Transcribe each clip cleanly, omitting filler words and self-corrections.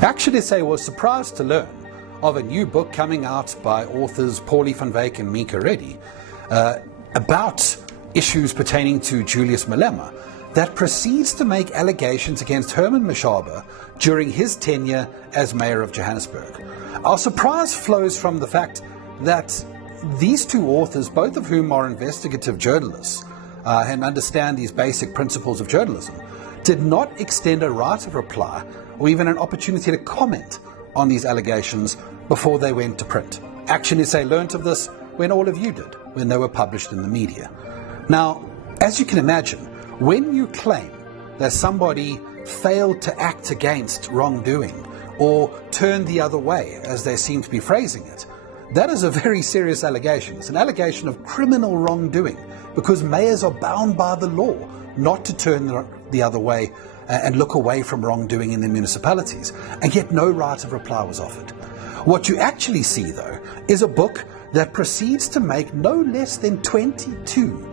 ActionSA was surprised to learn of a new book coming out by authors Pauli and Micah Reddy about issues pertaining to Julius Malema that proceeds to make allegations against Herman Mashaba during his tenure as mayor of Johannesburg. Our surprise flows from the fact that these two authors, both of whom are investigative journalists and understand these basic principles of journalism, did not extend a right of reply or even an opportunity to comment on these allegations before they went to print. ActionSA learnt of this when all of you did, when they were published in the media. Now, as you can imagine, when you claim that somebody failed to act against wrongdoing or turned the other way, as they seem to be phrasing it, that is a very serious allegation. It's an allegation of criminal wrongdoing because mayors are bound by the law not to turn the other way and look away from wrongdoing in their municipalities, and yet no right of reply was offered. What you actually see, though, is a book that proceeds to make no less than 22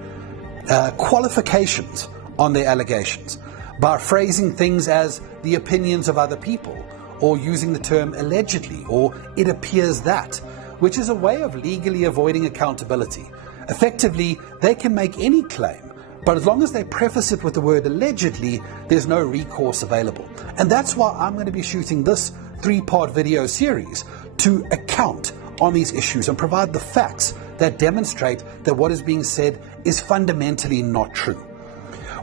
qualifications on their allegations by phrasing things as the opinions of other people, or using the term allegedly, or it appears that, which is a way of legally avoiding accountability. Effectively, they can make any claim, but as long as they preface it with the word allegedly, there's no recourse available. And that's why I'm going to be shooting this 3-part video series to account on these issues and provide the facts that demonstrate that what is being said is fundamentally not true.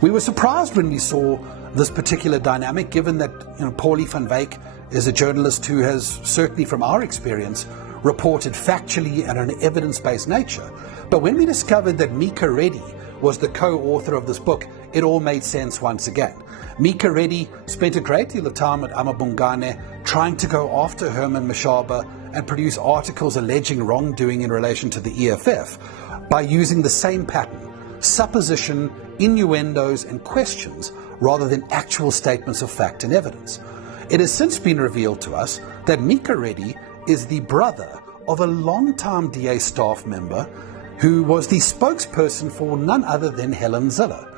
We were surprised when we saw this particular dynamic, given that Pauli van Wyk is a journalist who has, certainly from our experience, reported factually and on an evidence-based nature. But when we discovered that Micah Reddy was the co-author of this book, it all made sense once again. Micah Reddy spent a great deal of time at Amabungane trying to go after Herman Mashaba and produce articles alleging wrongdoing in relation to the EFF by using the same pattern: supposition, innuendos and questions rather than actual statements of fact and evidence. It has since been revealed to us that Micah Reddy is the brother of a long-time DA staff member who was the spokesperson for none other than Helen Zille.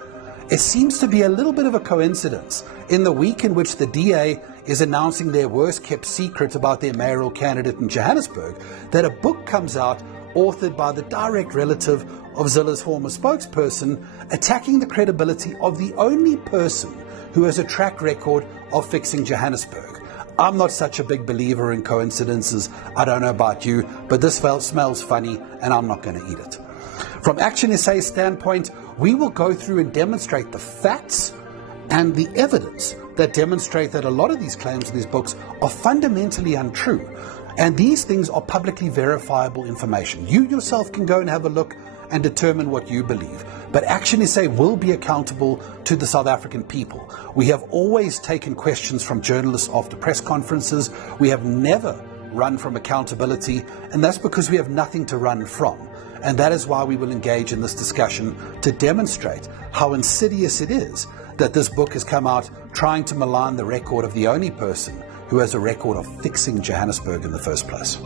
It seems to be a little bit of a coincidence in the week in which the DA is announcing their worst-kept secret about their mayoral candidate in Johannesburg, that a book comes out authored by the direct relative of Zille's former spokesperson, attacking the credibility of the only person who has a track record of fixing Johannesburg. I'm not such a big believer in coincidences. I don't know about you, but this smells funny and I'm not going to eat it. From ActionSA's standpoint, we will go through and demonstrate the facts and the evidence that demonstrate that a lot of these claims in these books are fundamentally untrue. And these things are publicly verifiable information. You yourself can go and have a look and determine what you believe. But ActionSA will be accountable to the South African people. We have always taken questions from journalists after press conferences. We have never run from accountability, and that's because we have nothing to run from. And that is why we will engage in this discussion to demonstrate how insidious it is that this book has come out trying to malign the record of the only person who has a record of fixing Johannesburg in the first place.